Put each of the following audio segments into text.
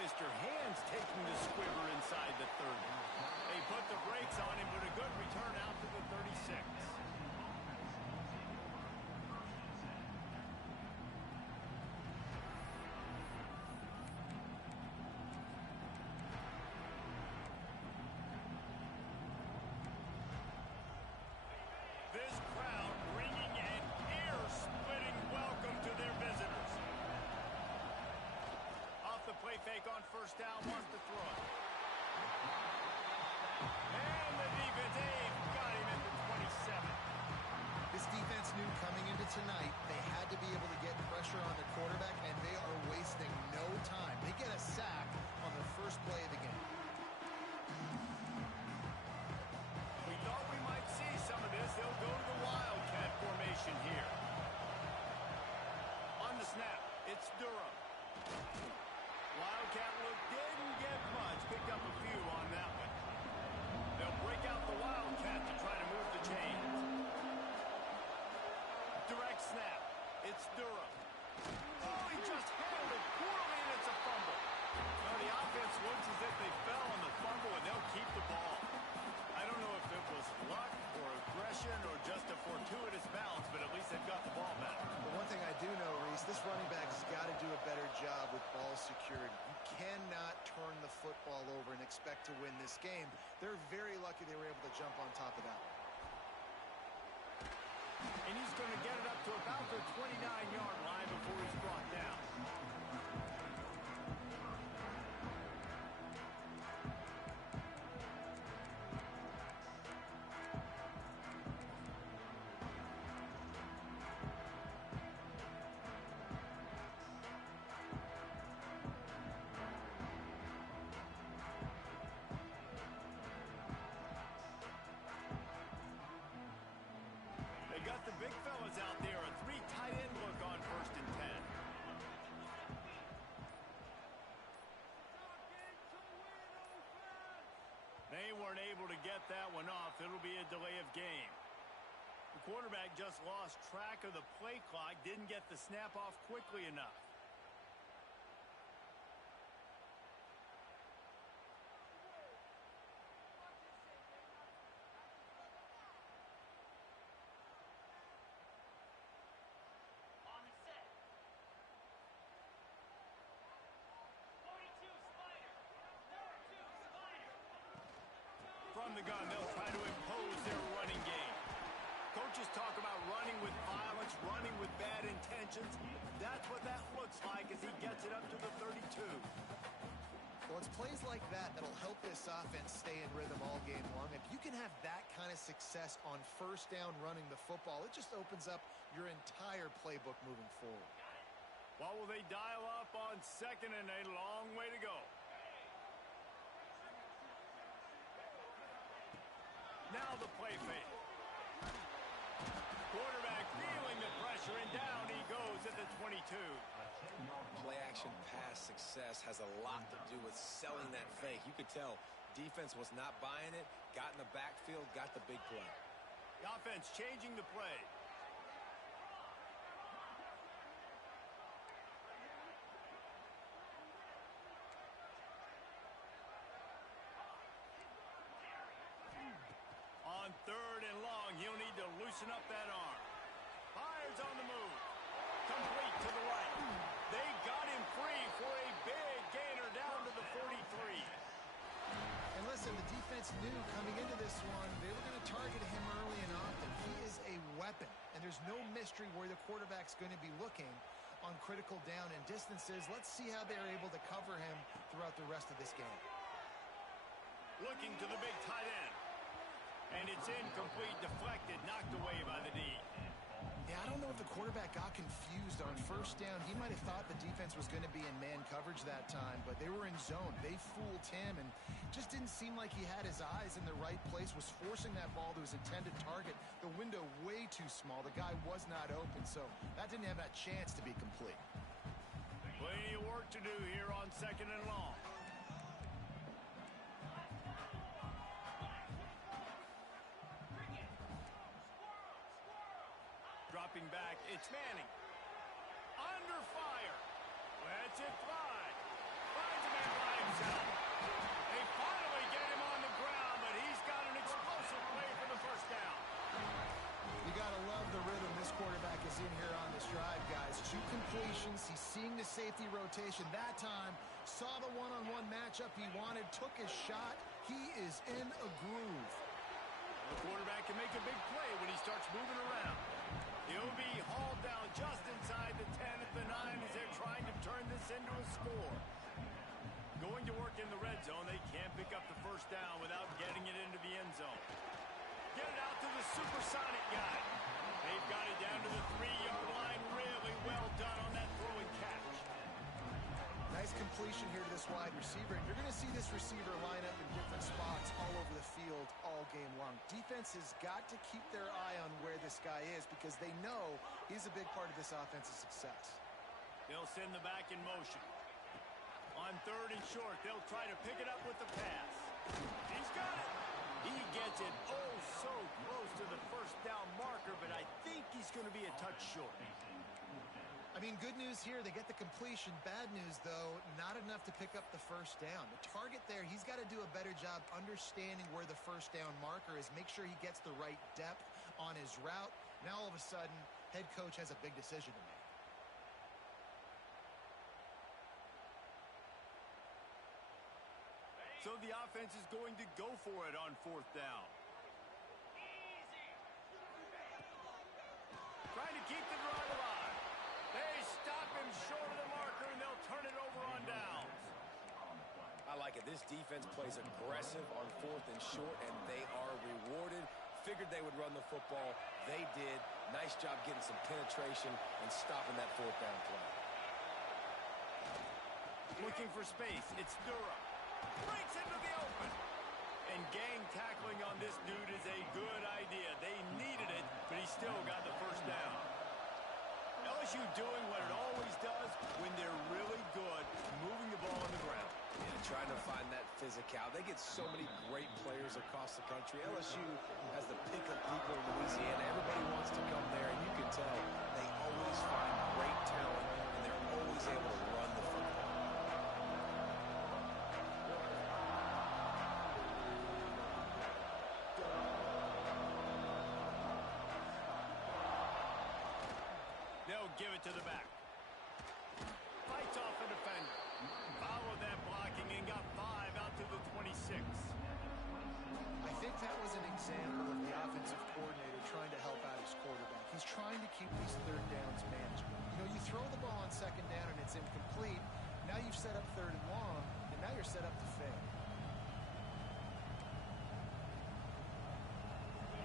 Mr. Hands taking the squiver inside the 30. They put the brakes on him, but a good return out to the 36. This crowd bringing an ear-splitting welcome to their visitors. Off the play fake on first down, wants to throw it. And the defense got him at the 27. This defense knew coming into tonight they had to be able to get pressure on the quarterback, and they are wasting no time. They get a sack on the first play of the game. We thought we might see some of this. They'll go to the Wildcat formation here. On the snap, it's Durham. Wildcat look didn't get much. Picked up a few on that one. They'll break out the Wildcat to try to move the chains. Direct snap. It's Durham. Oh, he just handled it poorly, and it's a fumble. Now the offense looks as if they fell on the fumble, and they'll keep the ball. I don't know if it was luck or aggression or just a fortuitous bounce, but at least they've got the ball back. But one thing I do know, Reese, this running back has got to do a better job with ball security. You cannot turn the football over and expect to win this game. They're very lucky they were able to jump on top of that one. And he's going to get it up to about the 29-yard line before he's brought down. They got the big fellas out there. A 3 tight end look on 1st and 10. They weren't able to get that one off. It'll be a delay of game. The quarterback just lost track of the play clock, didn't get the snap off quickly enough. From the gun, they'll try to impose their running game. Coaches talk about running with violence, running with bad intentions. That's what that looks like as he gets it up to the 32. Well, it's plays like that that'll help this offense stay in rhythm all game long. If you can have that kind of success on first down running the football, it just opens up your entire playbook moving forward. What will they dial up on 2nd and a long way to go? Now the play fake. Quarterback feeling the pressure, and down he goes at the 22. Play-action pass success has a lot to do with selling that fake. You could tell defense was not buying it, got in the backfield, got the big play. The offense changing the play. On 3rd and long, he'll need to loosen up that arm. Fires on the move. Complete to the right. They got him free for a big gainer down to the 43. And listen, the defense knew coming into this one, they were going to target him early and often. He is a weapon, and there's no mystery where the quarterback's going to be looking on critical down and distances. Let's see how they're able to cover him throughout the rest of this game. Looking to the big tight end. And it's incomplete, deflected, knocked away by the D. Yeah, I don't know if the quarterback got confused on first down. He might have thought the defense was going to be in man coverage that time, but they were in zone. They fooled him, and just didn't seem like he had his eyes in the right place, was forcing that ball to his intended target. The window way too small. The guy was not open, so that didn't have that chance to be complete. Plenty of work to do here on 2nd and long. Dropping back, it's Manning. Under fire. Lets it fly. Finds a man himself. They finally get him on the ground, but he's got an explosive play for the first down. You got to love the rhythm this quarterback is in here on this drive, guys. 2 completions. He's seeing the safety rotation that time. Saw the one-on-one matchup he wanted, took his shot. He is in a groove. The quarterback can make a big play when he starts moving around. He'll be hauled down just inside the 10 at the 9 as they're trying to turn this into a score. Going to work in the red zone, they can't pick up the first down without getting it into the end zone. Get it out to the supersonic guy. They've got it down to the 3-yard line. Really well done on that throw and catch. Nice completion here to this wide receiver. And you're going to see this receiver line up in different spots all over the field all game long. Defense has got to keep their eye on where this guy is because they know he's a big part of this offense's success. They'll send the back in motion. On 3rd and short, they'll try to pick it up with the pass. He's got it. He gets it oh so close to the first down marker, but I think he's going to be a touch short. I mean, good news here. They get the completion. Bad news, though, not enough to pick up the first down. The target there, he's got to do a better job understanding where the first down marker is, make sure he gets the right depth on his route. Now, all of a sudden, head coach has a big decision to make. So the offense is going to go for it on 4th down. Trying to keep the drive alive. They stop him short of the marker, and they'll turn it over on downs. I like it. This defense plays aggressive on 4th and short, and they are rewarded. Figured they would run the football. They did. Nice job getting some penetration and stopping that 4th down play. Looking for space. It's Durham. Breaks into the open. And gang tackling on this dude is a good idea. They needed it, but he still got the first down. LSU doing what it always does when they're really good, moving the ball on the ground. Yeah, trying to find that physical. They get so many great players across the country. LSU has the pick of people in Louisiana. Everybody wants to come there, and you can tell they always find great talent, and they're always able to run the football. They'll give it to the back. Fights off a defender. Followed that blocking and got 5 out to the 26. I think that was an example of the offensive coordinator trying to help out his quarterback. He's trying to keep these 3rd downs manageable. You know, you throw the ball on 2nd down and it's incomplete. Now you've set up 3rd and long, and now you're set up to fail.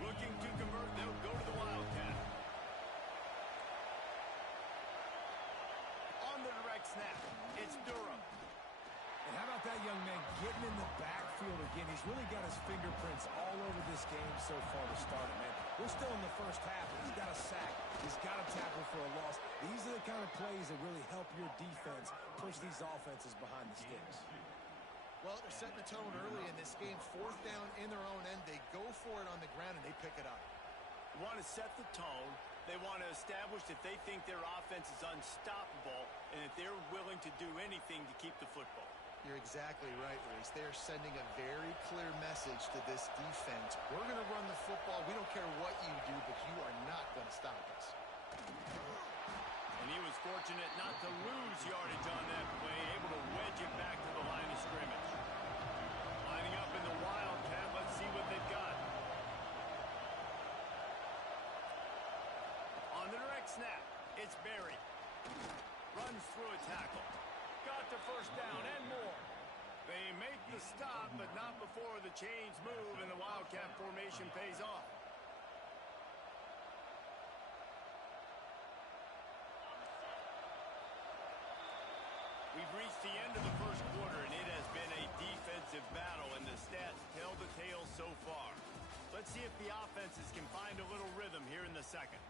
Looking to convert, they'll go to the Wildcat. On the direct snap, it's Durham. And how about that young man getting in the backfield again? He's really got his fingerprints all over this game so far to start it, man. We're still in the first half, and he's got a sack. He's got a tackle for a loss. These are the kind of plays that really help your defense push these offenses behind the sticks. Well, they're setting the tone early in this game. 4th down in their own end. They go for it on the ground, and they pick it up. They want to set the tone. They want to establish that they think their offense is unstoppable and that they're willing to do anything to keep the football. You're exactly right, Reese. They're sending a very clear message to this defense. We're going to run the football. We don't care what you do, but you are not going to stop us. And he was fortunate not to lose yardage on that play, able to wedge it back to the line of scrimmage. Lining up in the Wildcat. Let's see what they've got. On the direct snap, it's Berry. Runs through a tackle. Got the first down and more. They make the stop, but not before the chains move and the Wildcat formation pays off. We've reached the end of the first quarter, and it has been a defensive battle, and the stats tell the tale so far. Let's see if the offenses can find a little rhythm here in the second.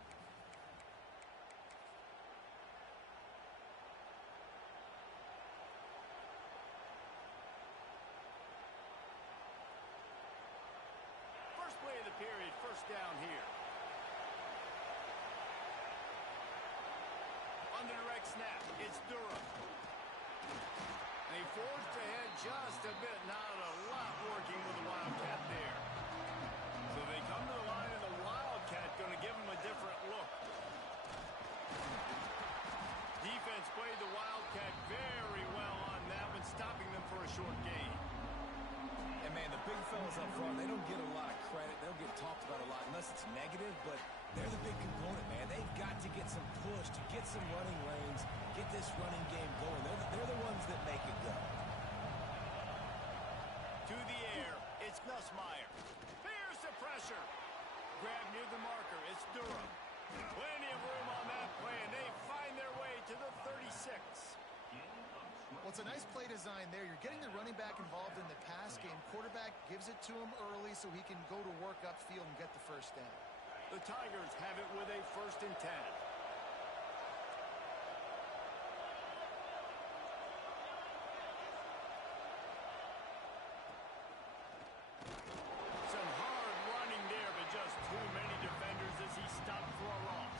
First play of the period, first down here. On the direct snap, it's Durham. They forced ahead just a bit. Not a lot working with the Wildcat there. So they come to the line, and the Wildcat going to give them a different look. Defense played the Wildcat very well on that one, stopping them for a short gain. And, man, the big fellas up front, they don't get a lot of credit. They don't get talked about a lot unless it's negative, but they're the big component, man. They've got to get some push, to get some running lanes, get this running game going. They're the ones that make it go. To the air, it's Nussmeier. Here's the pressure. Grab near the marker, it's Durham. Plenty of room on that play, and they find their way to the 36. Well, it's a nice play design there. You're getting the running back involved in the pass game. Quarterback gives it to him early so he can go to work upfield and get the first down. The Tigers have it with a 1st and 10. Some hard running there, but just too many defenders as he stopped for a loss.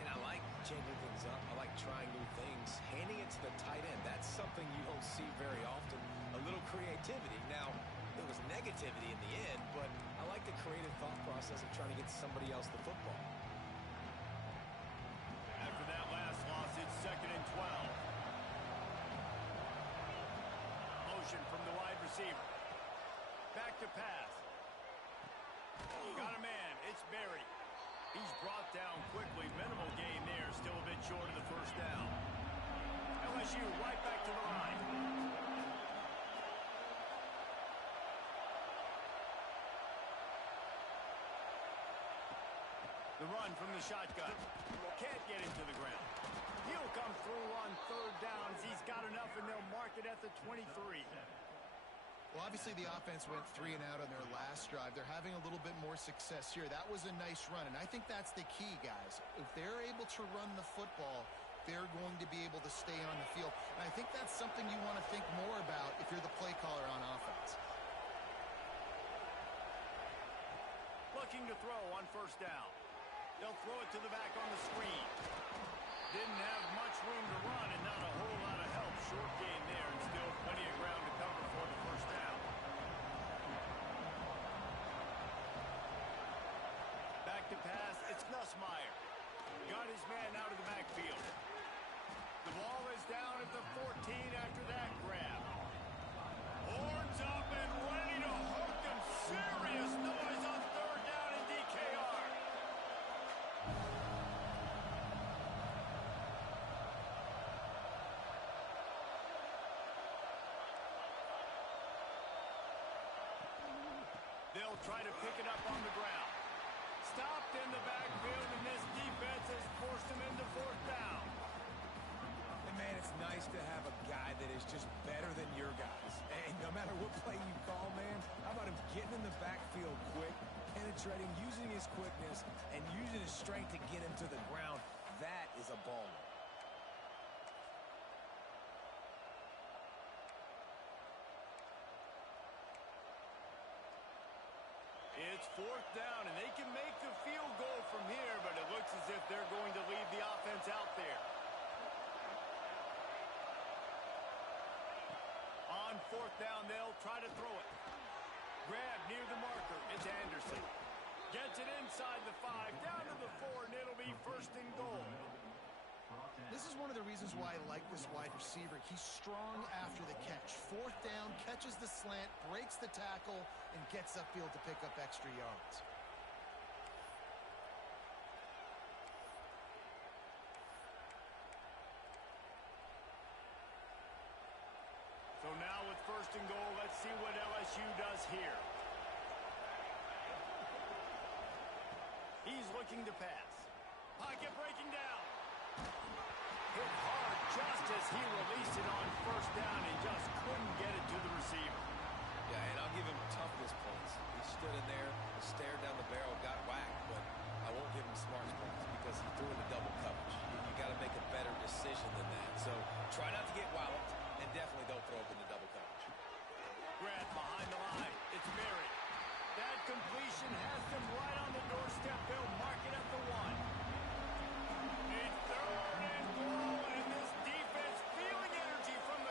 And I like changing things up. I like trying new things. Handing it to the tight end, that's something you don't see very often. A little creativity. Now, there was negativity in the end, but I like the creative thought process of trying to get somebody else the football. After that last loss, it's 2nd and 12. Motion from the wide receiver. Back to pass. Got a man. It's Berry. He's brought down quickly. Minimal gain there. Still a bit short of the first down. LSU right back to the line. The run from the shotgun. Can't get into the ground. He'll come through on 3rd downs. He's got enough, and they'll mark it at the 23. Well, obviously the offense went 3 and out on their last drive. They're having a little bit more success here. That was a nice run, and I think that's the key, guys. If they're able to run the football, they're going to be able to stay on the field. And I think that's something you want to think more about if you're the play caller on offense. Looking to throw on 1st down. They'll throw it to the back on the screen. Didn't have much room to run and not a whole lot of help. Short gain there and still plenty of ground to cover for the 1st down. Back to pass, it's Nussmeier. Got his man out of the backfield. The ball is down at the 14 after that grab. Horns up and ready to hook him. Serious noise on 3rd down in DKR. They'll try to pick it up on the ground. Stopped in the backfield, and this defense has forced him into 4th down. And, man, it's nice to have a guy that is just better than your guys. And no matter what play you call, man, how about him getting in the backfield quick, penetrating, using his quickness, and using his strength to get him to the ground? That is a baller. It's 4th down, and they can make the field goal from here, but it looks as if they're going to leave the offense out there. On 4th down, they'll try to throw it. Grab near the marker. It's Anderson. Gets it inside the 5, down to the 4, and it'll be 1st and goal. This is one of the reasons why I like this wide receiver. He's strong after the catch. 4th down, catches the slant, breaks the tackle, and gets upfield to pick up extra yards. So now with 1st and goal, let's see what LSU does here. He's looking to pass. Pocket breaking down. Hit hard just as he released it on 1st down and just couldn't get it to the receiver. Yeah, and I'll give him toughness points. He stood in there, stared down the barrel, got whacked, but I won't give him smarts points because he threw into double coverage. You got to make a better decision than that. So try not to get walloped, and definitely don't throw up into double coverage. Grant behind the line. It's Berry. That completion has them right on the doorstep. They'll mark it at the 1. A 3rd and goal, and this defense feeling energy from the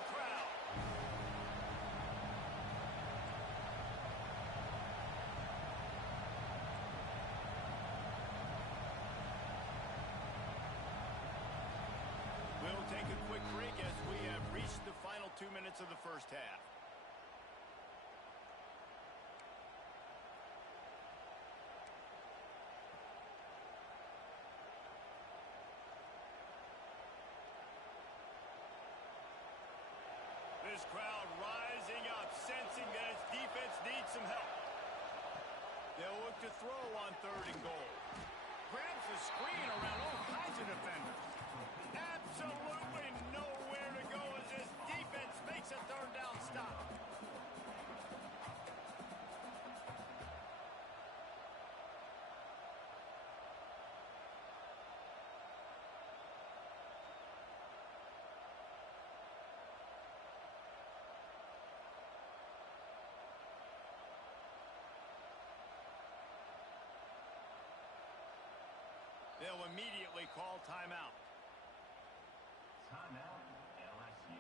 2 minutes of the first half. This crowd rising up, sensing that its defense needs some help. They'll look to throw on 3rd and goal. Grabs the screen around all kinds of defenders. Absolutely nowhere to go as this defense makes a 3rd down stop. They'll immediately call timeout. Timeout, LSU.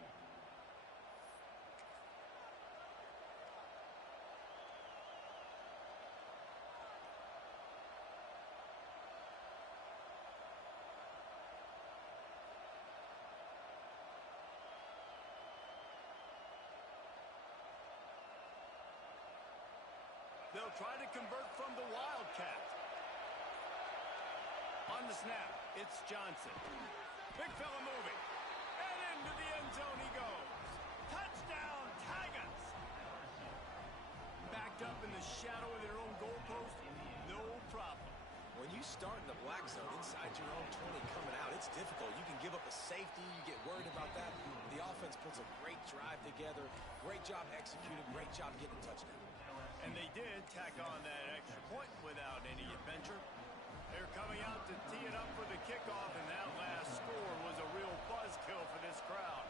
They'll try to convert from the Wildcat. On the snap, it's Johnson. Big fella moving. And into the end zone he goes. Touchdown, Tigers! Backed up in the shadow of their own goalpost, no problem. When you start in the black zone inside your own 20 coming out, it's difficult. You can give up a safety. You get worried about that. The offense puts a great drive together. Great job executing. Great job getting a touchdown. And they did tack on that extra point without any adventure. They're coming out to tee it up for the kickoff, and that last score was a real buzzkill for this crowd.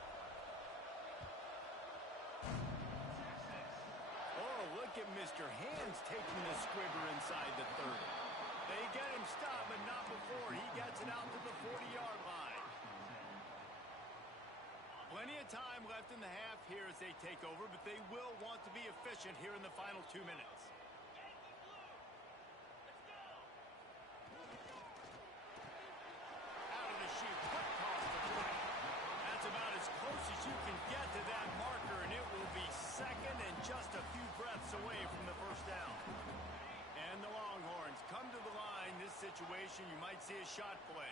Oh, look at Mr. Hands taking the squibber inside the 30. They get him stopped, but not before he gets it out to the 40-yard line. Plenty of time left in the half here as they take over, but they will want to be efficient here in the final 2 minutes. To that marker, and it will be second and just a few breaths away from the first down. And the Longhorns come to the line. This situation, you might see a shot play.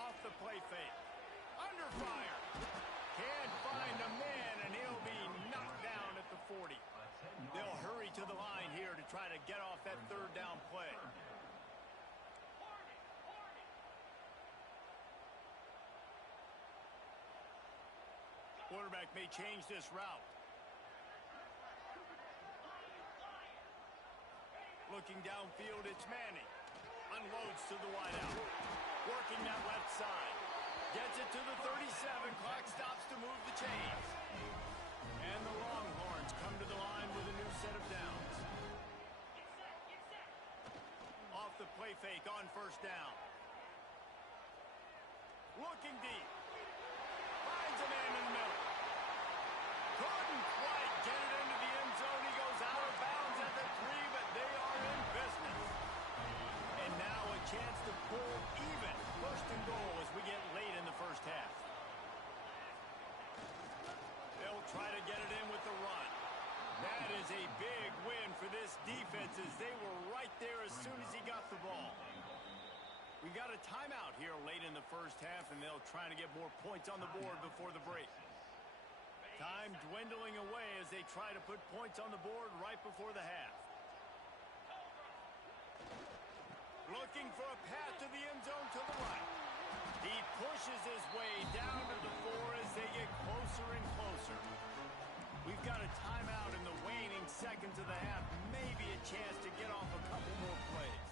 Off the play fake. Under fire. Can't find a man, and he'll be knocked down at the 40. They'll hurry to the line here to try to get off that 3rd down play. Quarterback may change this route. Looking downfield, it's Manning. Unloads to the wideout. Working that left side. Gets it to the 37. Clock stops to move the chains. And the Longhorns come to the line with a new set of downs. Off the play fake on 1st down. Looking deep. Finds a man in the middle. Couldn't quite get it into the end zone. He goes out of bounds at the 3, but they are in business. And now a chance to pull even 1st and goal as we get late in the first half. They'll try to get it in with the run. That is a big win for this defense as they were right there as soon as he got the ball. We've got a timeout here late in the first half, and they'll try to get more points on the board before the break. Time dwindling away as they try to put points on the board right before the half. Looking for a path to the end zone to the right. He pushes his way down to the 4 as they get closer and closer. We've got a timeout in the waning seconds of the half. Maybe a chance to get off a couple more plays.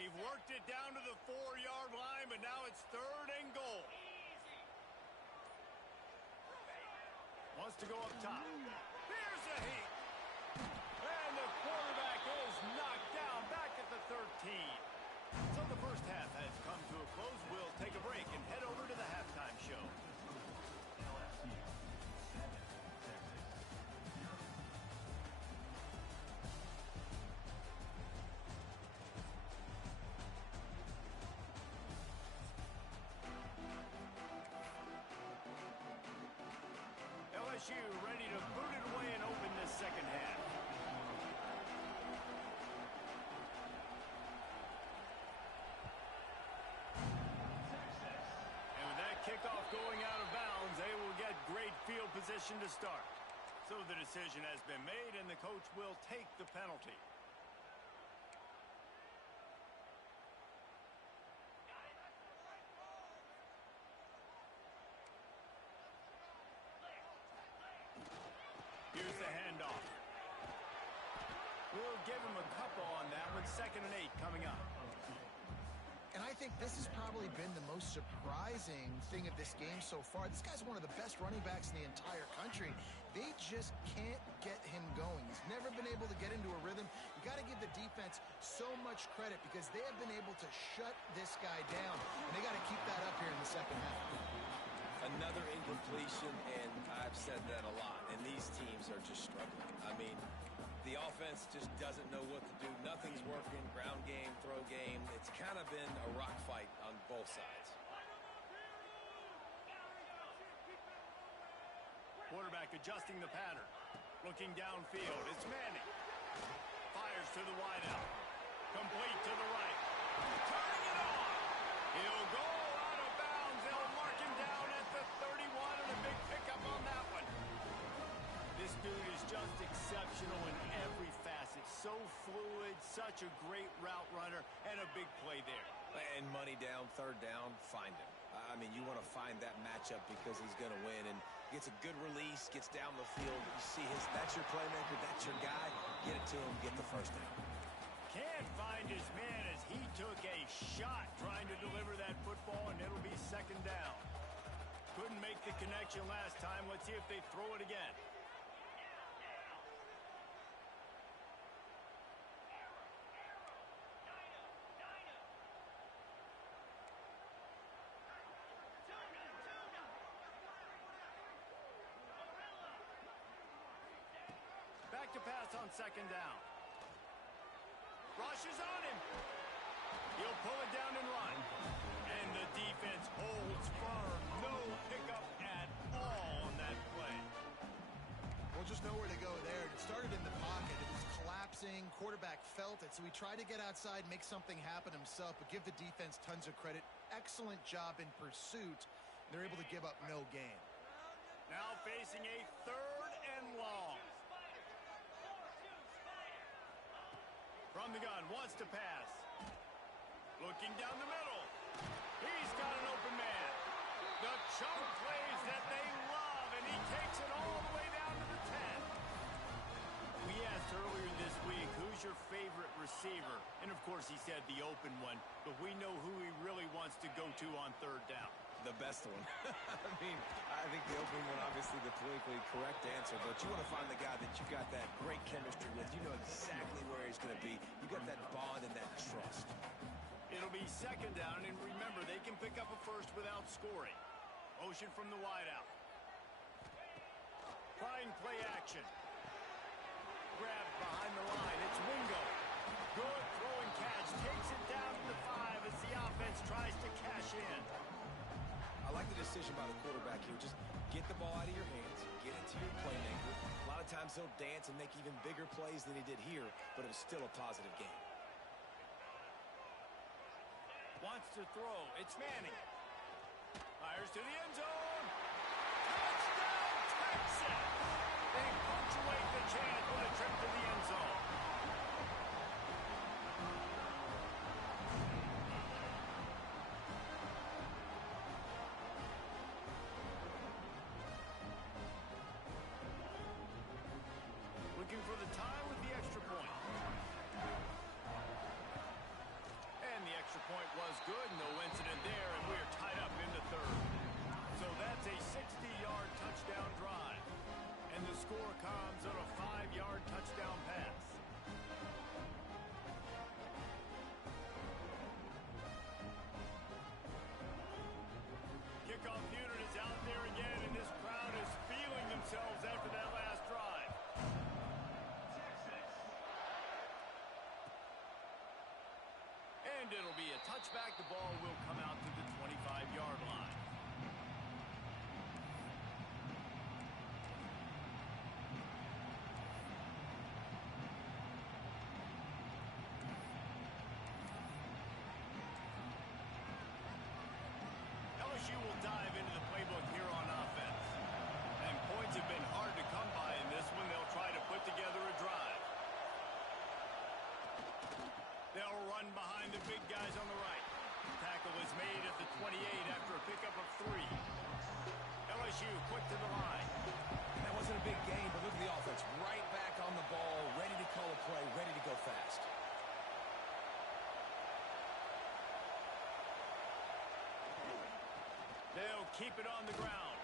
They've worked it down to the 4-yard line, but now it's 3rd and goal. Wants to go up top. Here's a heat. And the quarterback is knocked down back at the 13. So the first half has come to a close. We'll take a break and head over to the halftime show. LSU 7, Texas possession to start. So the decision has been made, and the coach will take the penalty. Here's the handoff. We'll give him a couple on that one. 2nd and 8 coming up. And I think this has probably been the most surprising thing of this game so far. This guy's one of the best running backs in the entire country. They just can't get him going. He's never been able to get into a rhythm. You got to give the defense so much credit because they have been able to shut this guy down. And they got to keep that up here in the second half. Another incompletion, and I've said that a lot, and these teams are just struggling. I mean, the offense just doesn't know what to do. Nothing's working. Ground game, throw game. It's kind of been a rock fight on both sides. Quarterback adjusting the pattern. Looking downfield. It's Manning. Fires to the wideout. Complete to the right. Turning it on. He'll go out of bounds. They'll mark him down at the 31, and a big pickup on that one. This dude is just exceptional in every facet. So fluid, such a great route runner, and a big play there. And money down, 3rd down, find him. I mean, you want to find that matchup because he's going to win, and gets a good release, gets down the field. You see that's your playmaker, that's your guy. Get it to him, get the 1st down. Can't find his man as he took a shot trying to deliver that football, and it'll be 2nd down. Couldn't make the connection last time. Let's see if they throw it again. Back to pass on 2nd down. Rushes on him. He'll pull it down and run. And the defense holds firm. No pickup at all on that play. Well, just nowhere to go there. It started in the pocket. It was collapsing. Quarterback felt it, so he tried to get outside, make something happen himself, but give the defense tons of credit. Excellent job in pursuit. They're able to give up no gain. Now facing a 3rd and long. From the gun, wants to pass. Looking down the middle. He's got an open man. The chunk plays that they love, and he takes it all the way down to the 10. We asked earlier this week, who's your favorite receiver? And, of course, he said the open one, but we know who he really wants to go to on 3rd down. The best one. I think the opening one, obviously the politically correct answer, but you want to find the guy that you got that great chemistry with. You know exactly where he's going to be. You got that bond and that trust. It'll be 2nd down, and remember, they can pick up a 1st without scoring. Motion from the wideout. Trying play action. Grabbed behind the line. It's Wingo. Good throw and catch. Takes it down to the 5 as the offense tries to cash in. I like the decision by the quarterback here. Just get the ball out of your hands, get it to your playmaker. A lot of times he'll dance and make even bigger plays than he did here, but it was still a positive game. Wants to throw. It's Manning. Fires to the end zone. Touchdown, Texas! They punctuate the chance with a trip to the end zone. Looking for the tie with the extra point. And the extra point was good. No incident there, and we're tied up in the 3rd. So that's a 60-yard touchdown drive. And the score comes on a 5-yard touchdown pass. Kickoff unit is out there again, and this crowd is feeling themselves after that last drive. And it'll be a touchback. The ball will come out to the 25-yard line. LSU will dive into the playbook here on offense. And points have been One behind the big guys on the right. Tackle is made at the 28 after a pickup of 3. LSU quick to the line. That wasn't a big gain, but look at the offense. Right back on the ball, ready to call a play, ready to go fast. They'll keep it on the ground.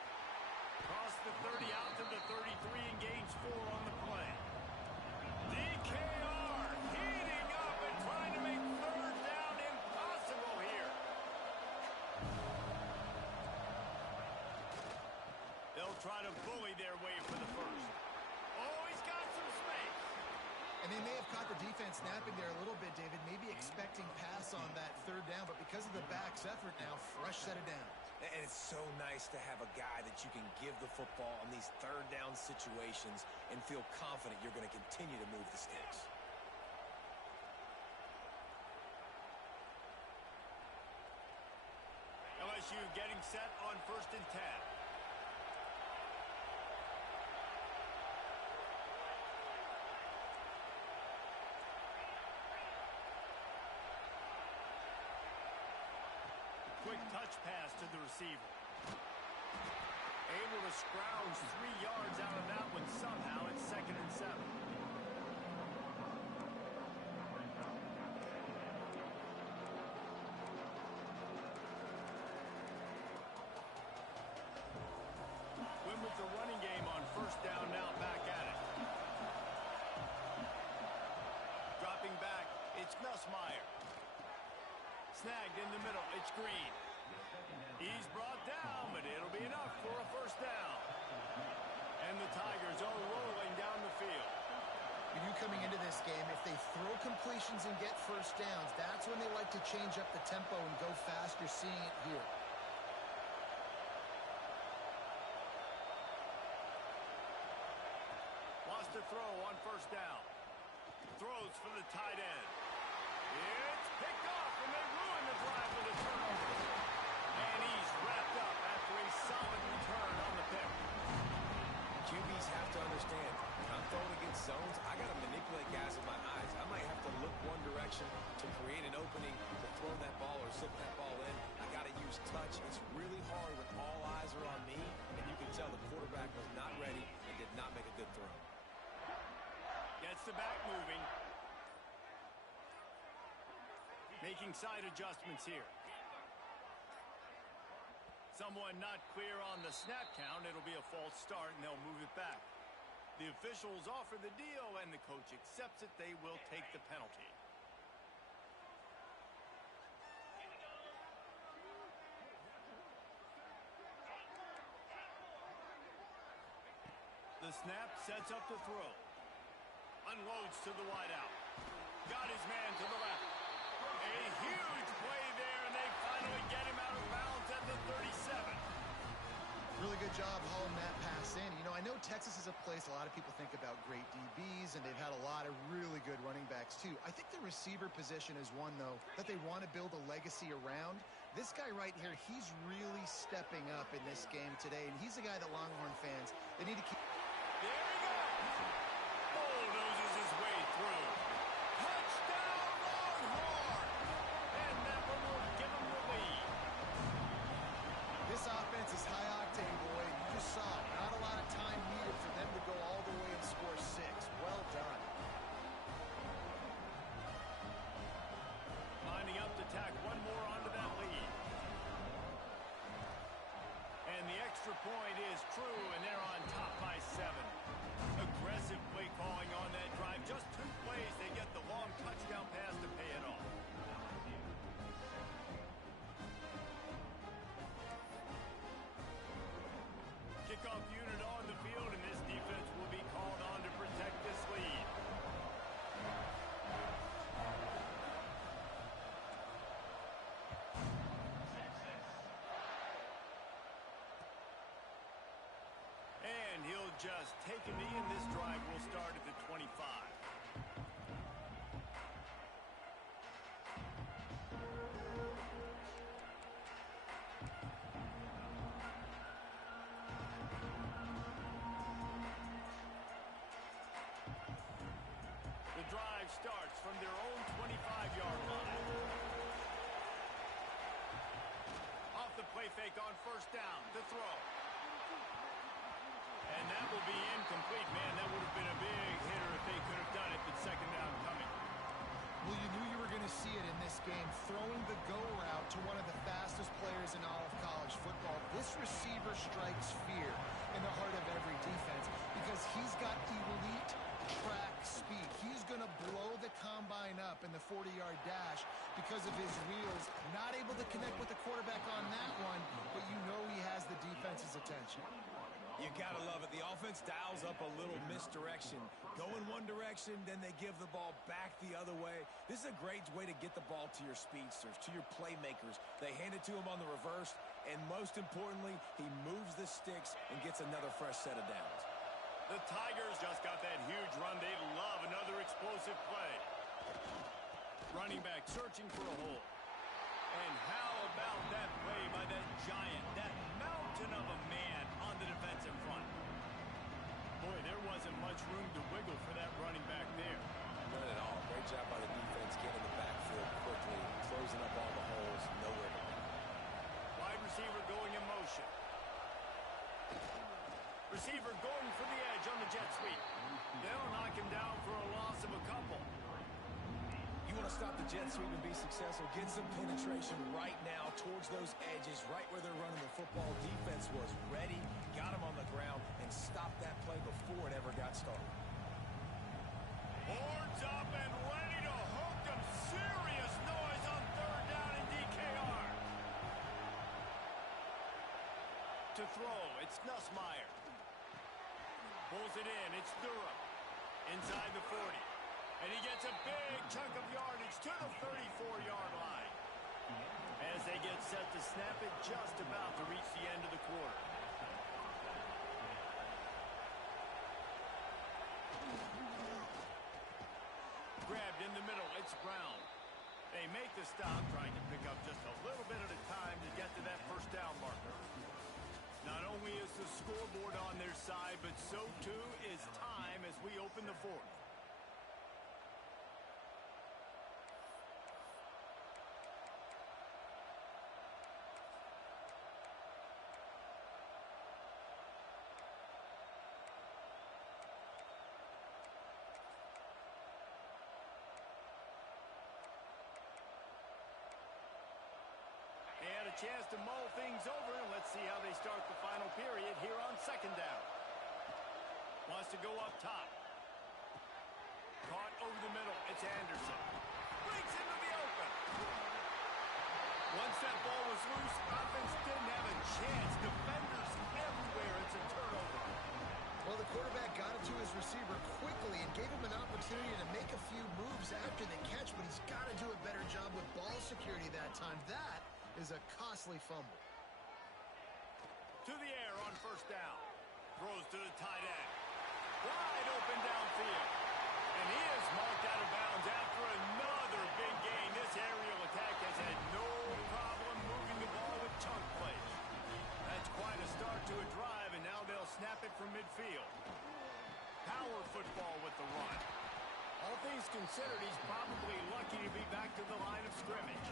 Cross the 30 out to the 33 and gains 4 on the play. Ncaa heating up and trying to make third down impossible here. They'll try to bully their way for the first. Oh, he's got some space. And they may have caught the defense napping there a little bit, David, maybe expecting pass on that third down, but because of the back's effort now, fresh set of downs. And it's so nice to have a guy that you can give the football on these third down situations and feel confident you're going to continue to move the sticks. LSU getting set on 1st and 10. Quick touch pass to the receiver. Able to scrounge 3 yards out of that one somehow. It's 2nd and 7. Win with the running game on 1st down, now back at it. Dropping back, it's Nussmeier. Snagged in the middle, it's Green. He's brought down, but it'll be enough for a 1st down. And the Tigers are rolling down the field. You knew coming into this game, if they throw completions and get 1st downs, that's when they like to change up the tempo and go fast. You're seeing it here. Wants to throw on 1st down. Throws for the tight end. It's picked off, and they ruin the drive with a turnover. And he's wrapped up after a solid return on the pick. QBs have to understand, when I'm throwing against zones, I got to manipulate guys with my eyes. I might have to look one direction to create an opening to throw that ball or slip that ball in. I got to use touch. It's really hard when all eyes are on me, and you can tell the quarterback was not ready and did not make a good throw. Gets the back moving. Making side adjustments here. Someone not clear on the snap count. It'll be a false start, and they'll move it back. The officials offer the deal, and the coach accepts it. They will take the penalty. The snap sets up the throw. Unloads to the wideout. Got his man to the left. A huge play there, and they finally get him out of bounds at the 37. Really good job hauling that pass in. You know, I know Texas is a place a lot of people think about great DBs, and they've had a lot of really good running backs, too. I think the receiver position is one, though, that they want to build a legacy around. This guy right here, he's really stepping up in this game today, and he's a guy that Longhorn fans, they need to keep. There he goes. Bulldozes his way through. Touchdown, Longhorn! And that one will give him the lead. This offense is high octane, boy. You just saw it. Not a lot of time needed for them to go all the way and score 6. Well done. Lining up to tack one more onto that lead. And the extra point is true, and they're on top by 7. Aggressive play calling on that drive. Just 2 plays, they get the long touchdown pass to pay it off. Kickoff unit on the field, and this defense will be called on to protect this lead. And he'll just take a knee, and this drive will start at the 25. The drive starts from their own 25-yard line. fake on first down to throw. And that will be incomplete. Man, that would have been a big hitter if they could have done it, but second down coming. Well, you knew you were going to see it in this game, throwing the go route to one of the fastest players in all of college football. This receiver strikes fear in the heart of every defense because he's got elite track speed. He's going to blow the combine up in the 40-yard dash because of his wheels. Not able to connect with the quarterback on that one, but you know he has the defense's attention. You gotta love it. The offense dials up a little misdirection. Go in one direction, then they give the ball back the other way. This is a great way to get the ball to your speedsters, to your playmakers. They hand it to him on the reverse, and most importantly, he moves the sticks and gets another fresh set of downs. The Tigers just got that huge run. They love another explosive play. Running back searching for a hole. And how about that play by that giant, that mountain of a man on the defensive front? Boy, there wasn't much room to wiggle for that running back there. None at all. Great job by the defense getting the backfield quickly, closing up all the holes, nowhere to go. Wide receiver going in motion. Receiver going for the edge on the jet sweep. They'll knock him down for a loss of a couple. You want to stop the jet sweep and be successful, get some penetration right now towards those edges, right where they're running the football. Defense was ready, got him on the ground, and stopped that play before it ever got started. Horns up and ready to hook them. Serious noise on third down in DKR. To throw, it's Nussmeier. Pulls it in, it's Durham. Inside the 40. And he gets a big chunk of yardage to the 34-yard line. As they get set to snap it, just about to reach the end of the quarter. Grabbed in the middle, it's Brown. They make the stop, trying to pick up just a little bit at a time to get to that first down marker. Not only is the scoreboard on their side, but so too is time as we open the fourth. And a chance to mull things over, and let's see how they start the final period here on second down. Wants to go up top. Caught over the middle. It's Anderson. Breaks into the open. Once that ball was loose, offense didn't have a chance. Defenders everywhere. It's a turnover. Well, the quarterback got it to his receiver quickly and gave him an opportunity to make a few moves after the catch, but he's got to do a better job with ball security that time. That is a costly fumble. To the air on first down. Throws to the tight end. Wide open downfield. And he is marked out of bounds after another big gain. This aerial attack has had no problem moving the ball with chunk plays. That's quite a start to a drive, and now they'll snap it from midfield. Power football with the run. All things considered, he's probably lucky to be back to the line of scrimmage.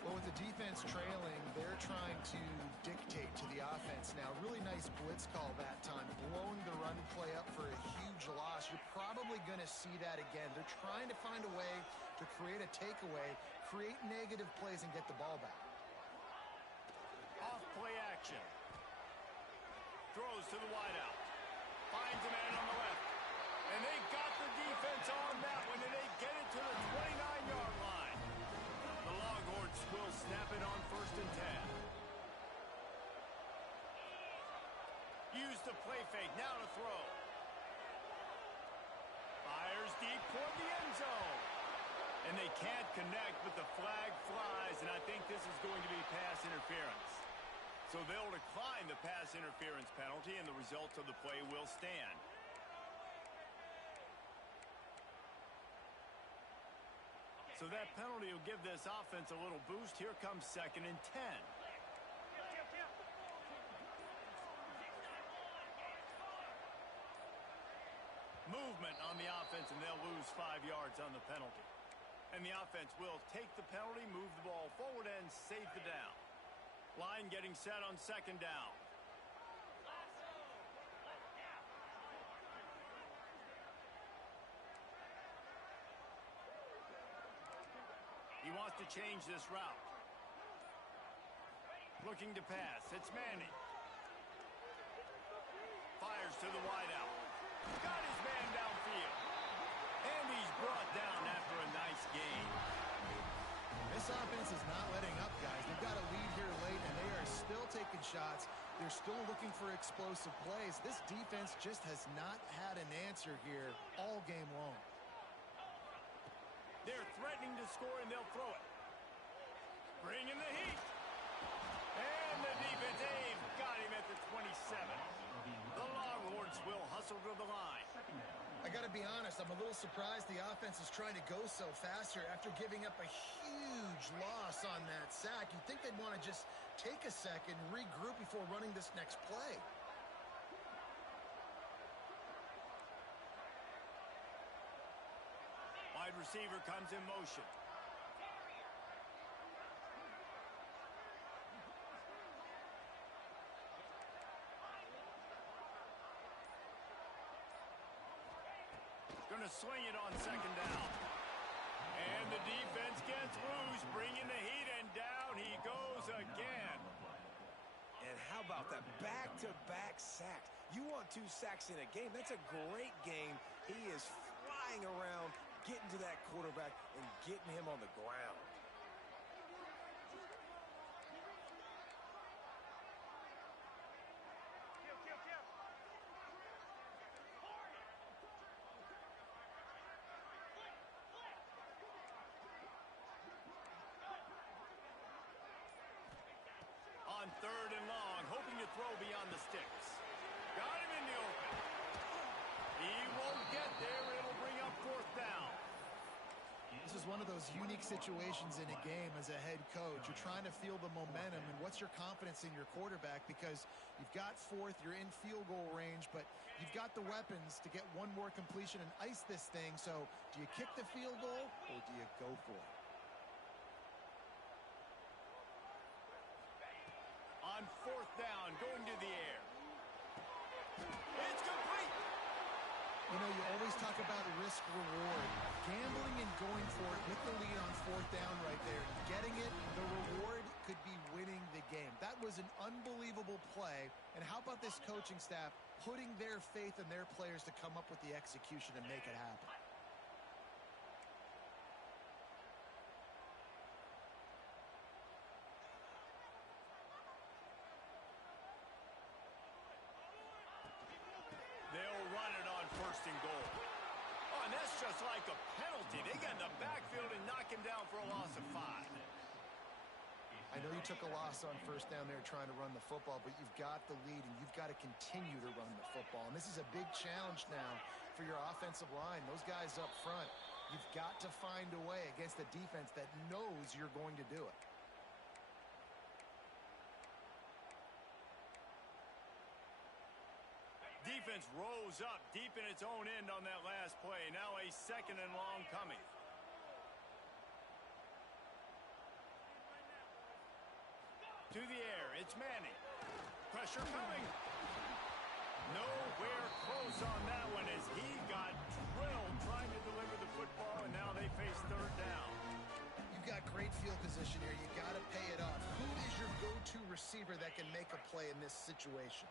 Well, with the defense trailing, they're trying to dictate to the offense now. Really nice blitz call that time, blowing the run play up for a huge loss. You're probably going to see that again. They're trying to find a way to create a takeaway, create negative plays, and get the ball back. Off play action. Throws to the wideout. Finds a man on the left. And they got the defense on that one, and they get it to the 29-yard line. The Longhorns will snap it on first and 10. Use the play fake, now to throw. Fires deep toward the end zone. And they can't connect, but the flag flies, and I think this is going to be pass interference. So they'll decline the pass interference penalty, and the result of the play will stand. So that penalty will give this offense a little boost. Here comes second and 10. Movement on the offense, and they'll lose 5 yards on the penalty. And the offense will take the penalty, move the ball forward, and save the down. Line getting set on second down. He wants to change this route. Looking to pass. It's Manning. Fires to the wideout. Got his man downfield. And he's brought down after a nice gain. This offense is not letting up, guys. They've got a lead here late, and they are still taking shots. They're still looking for explosive plays. This defense just has not had an answer here all game long. They're threatening to score, and they'll throw it. Bringing the heat. And the defense, they've got him at the 27. The Longhorns will hustle to the line. I got to be honest, I'm a little surprised the offense is trying to go so fast here after giving up a huge loss on that sack. You'd think they'd want to just take a second, regroup before running this next play. Wide receiver comes in motion. Going to swing it on second down. And the defense gets loose, bringing the heat, and down he goes again. And how about that back-to-back sacks? You want 2 sacks in a game, that's a great game. He is flying around, getting to that quarterback and getting him on the ground. On third and long, hoping to throw beyond the sticks. Got him in the open. He won't get there. It'll bring up fourth down. This is one of those unique situations in a game as a head coach. You're trying to feel the momentum, and what's your confidence in your quarterback? Because you've got fourth, you're in field goal range, but you've got the weapons to get one more completion and ice this thing. So do you kick the field goal or do you go for it? On fourth down, going to the air. It's complete. You know, you always talk about risk-reward. Gambling and going for it with the lead on fourth down right there. Getting it, the reward could be winning the game. That was an unbelievable play. And how about this coaching staff putting their faith in their players to come up with the execution and make it happen? They'll run it on first and goal. Oh, and that's just like a penalty. They get in the backfield and knock him down for a loss of 5. I know you took a loss on first down there trying to run the football, but you've got the lead, and you've got to continue to run the football. And this is a big challenge now for your offensive line. Those guys up front, you've got to find a way against a defense that knows you're going to do it. Defense rose up deep in its own end on that last play. Now a second and long coming. To the air, it's Manning. Pressure coming. Nowhere close on that one as he got drilled trying to deliver the football, and now they face third down. You've got great field position here. You got to pay it off. Who is your go-to receiver that can make a play in this situation?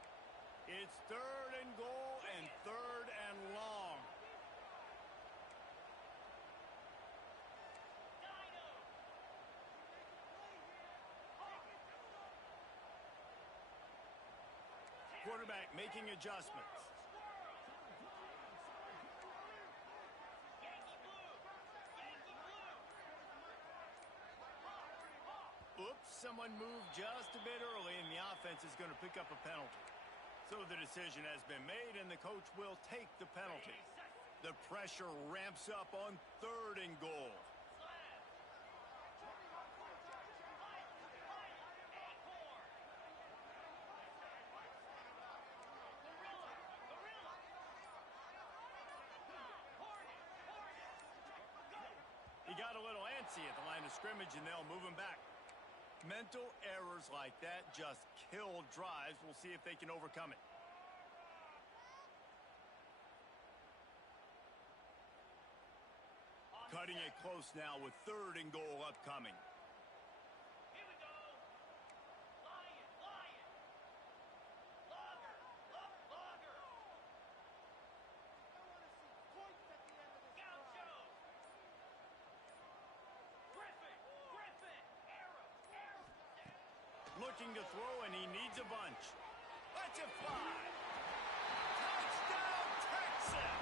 It's third and goal and third and long. Quarterback making adjustments. Oops, someone moved just a bit early, and the offense is going to pick up a penalty. So the decision has been made, and the coach will take the penalty. The pressure ramps up on third and goal. He got a little antsy at the line of scrimmage, and they'll move him back. Mental errors like that just kill drives. We'll see if they can overcome it. Cutting it close now with 3rd and goal upcoming. Here we go. Lion. Logger. I want to see points at the end of this Gaucho. Griffin. Arrow. Looking to throw, and he needs a bunch. Let's it fly. Touchdown, Texas!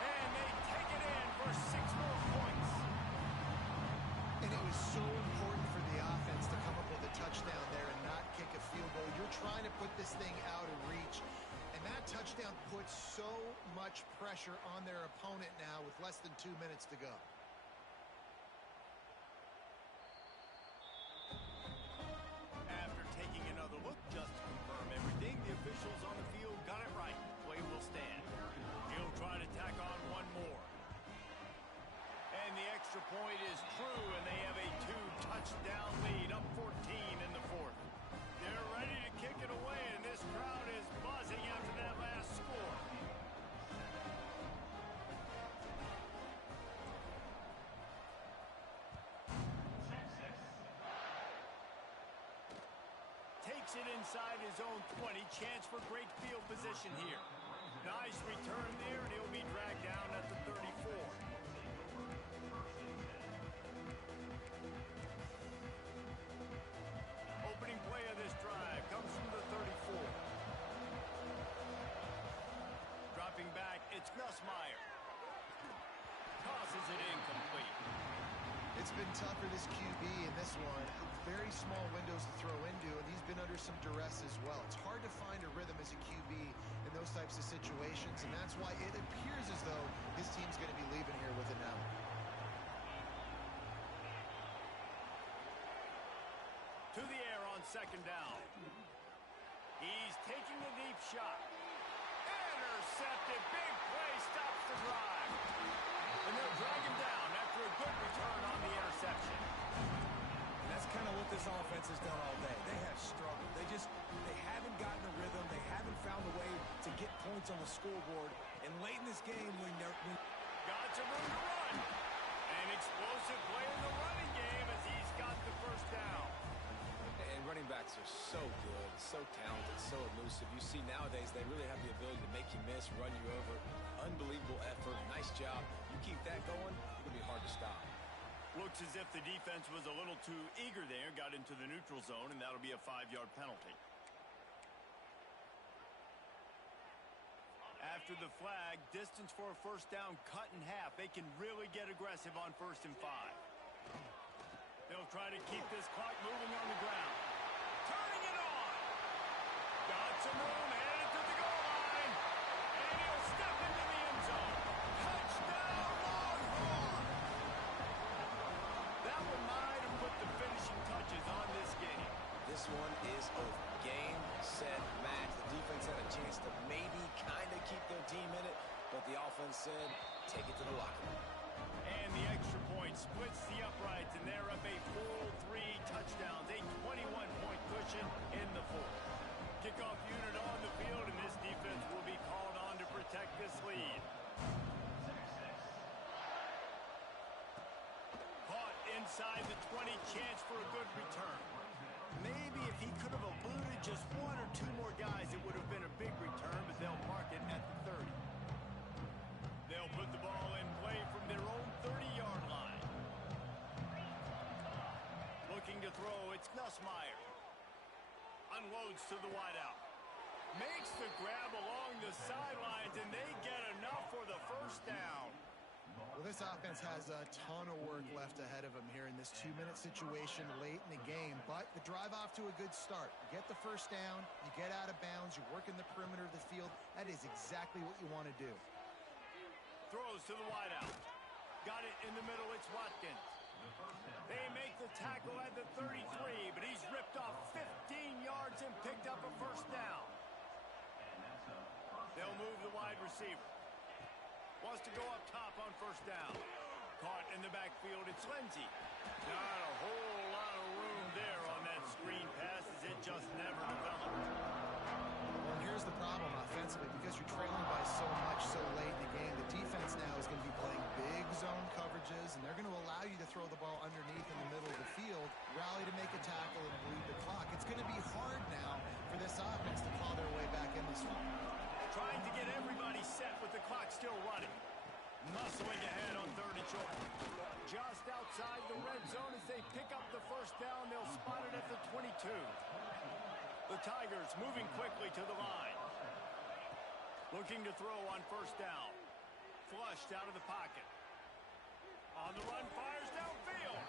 And they take it in for 6 more points. And it was so important for the offense to come up with a touchdown there and not kick a field goal. You're trying to put this thing out of reach. And that touchdown puts so much pressure on their opponent now with less than 2 minutes to go. After taking another look just to confirm everything, the officials on the field got it right. Play will stand. He'll try to tack on one more. And the extra point is true, and they have a 2-touchdown lead, up 14 in the 4th. They're ready to kick it away, and this crowd is buzzing after that last score. Takes it inside his own 20. Chance for great field position here. Nice return there, and he'll be dragged down at the 34. Opening play of this drive comes from the 34. Dropping back, it's Nussmeier. Tosses it incomplete. It's been tough for this QB in this one. Very small windows to throw into, and he's been under some duress as well. It's hard to find a rhythm as a QB in those types of situations, and that's why it appears as though his team's going to be leaving here with an out. To the air on 2nd down. He's taking a deep shot. Intercepted. Big play stops the drive. And they'll drag him down after a good return on the interception. And that's kind of what this offense has done all day. They have struggled. They haven't gotten a rhythm. They haven't found a way to get points on the scoreboard. And late in this game, got some room to run. An explosive play in the running game as he's got the 1st down. And running backs are so good, so talented, so elusive. You see nowadays they really have the ability to make you miss, run you over. Unbelievable effort. Nice job. You keep that going, it'll be hard to stop. Looks as if the defense was a little too eager there, got into the neutral zone, and that'll be a 5-yard penalty. After the flag, distance for a 1st down cut in half. They can really get aggressive on 1st and 5. They'll try to keep this clock moving on the ground. Turning it on. Got some room, headed to the goal line. And he'll step into the end zone. Touchdown, Longhorn! That one might have put the finishing touches on this game. This one is over. Game, set, match. The defense had a chance to maybe kind of keep their team in it, but the offense said, take it to the locker room. And the extra point splits the uprights, and they're up a full 3 touchdowns, a 21-point cushion in the 4th. Kickoff unit on the field, and this defense will be called on to protect this lead. Caught inside the 20, chance for a good return. Maybe if he could have eluded just 1 or 2 more guys, it would have been a big return, but they'll mark it at the 30. They'll put the ball in play from their own 30-yard line. Looking to throw, it's Nussmeier. Unloads to the wideout. Makes the grab along the sidelines, and they get enough for the 1st down. Well, this offense has a ton of work left ahead of them here in this 2-minute situation late in the game, but the drive off to a good start. You get the 1st down, you get out of bounds, you work in the perimeter of the field. That is exactly what you want to do. Throws to the wideout. Got it in the middle, it's Watkins. They make the tackle at the 33, but he's ripped off 15 yards and picked up a 1st down. They'll move the wide receiver. Wants to go up top on 1st down. Caught in the backfield, it's Lindsey. Not a whole lot of room there on the problem offensively. Because you're trailing by so much so late in the game, the defense now is going to be playing big zone coverages, and they're going to allow you to throw the ball underneath in the middle of the field, rally to make a tackle, and bleed the clock. It's going to be hard now for this offense to claw their way back in this one. Trying to get everybody set with the clock still running. Muscling ahead on 3rd and short. Just outside the red zone as they pick up the first down. They'll spot it at the 22. The Tigers moving quickly to the line. Looking to throw on 1st down. Flushed out of the pocket. On the run, fires downfield.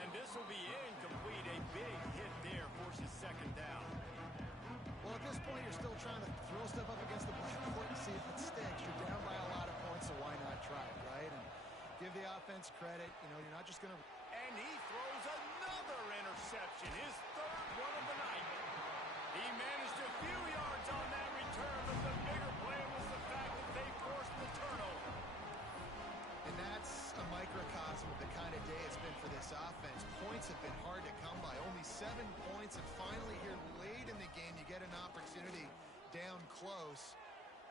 And this will be incomplete. A big hit there forces 2nd down. Well, at this point, you're still trying to throw stuff up against the blackboard and see if it sticks. You're down by a lot of points, so why not try it, right? And give the offense credit. You know, you're not just going to... And he throws another interception, his 3rd one of the night. He managed a few yards on that return, but the bigger play was the fact that they forced the turnover. And that's a microcosm of the kind of day it's been for this offense. Points have been hard to come by. Only 7 points, and finally here late in the game, you get an opportunity down close,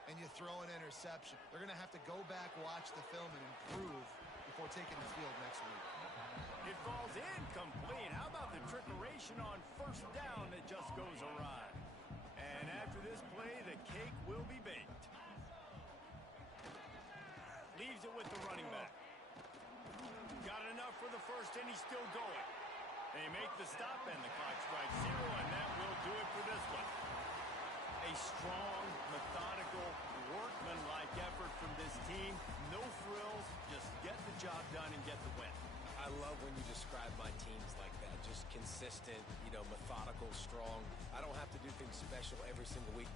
and you throw an interception. They're going to have to go back, watch the film, and improve before taking the field next week. It falls incomplete. How about the trickeration on 1st down that just goes awry? And after this play, the cake will be baked. Leaves it with the running back. Got enough for the first, and he's still going. They make the stop, and the clock strikes 0, and that will do it for this one. A strong, methodical, workman-like effort from this team. No frills, just get the job done and get the win. I love when you describe my teams like that. Just consistent, methodical, strong. I don't have to do things special every single week.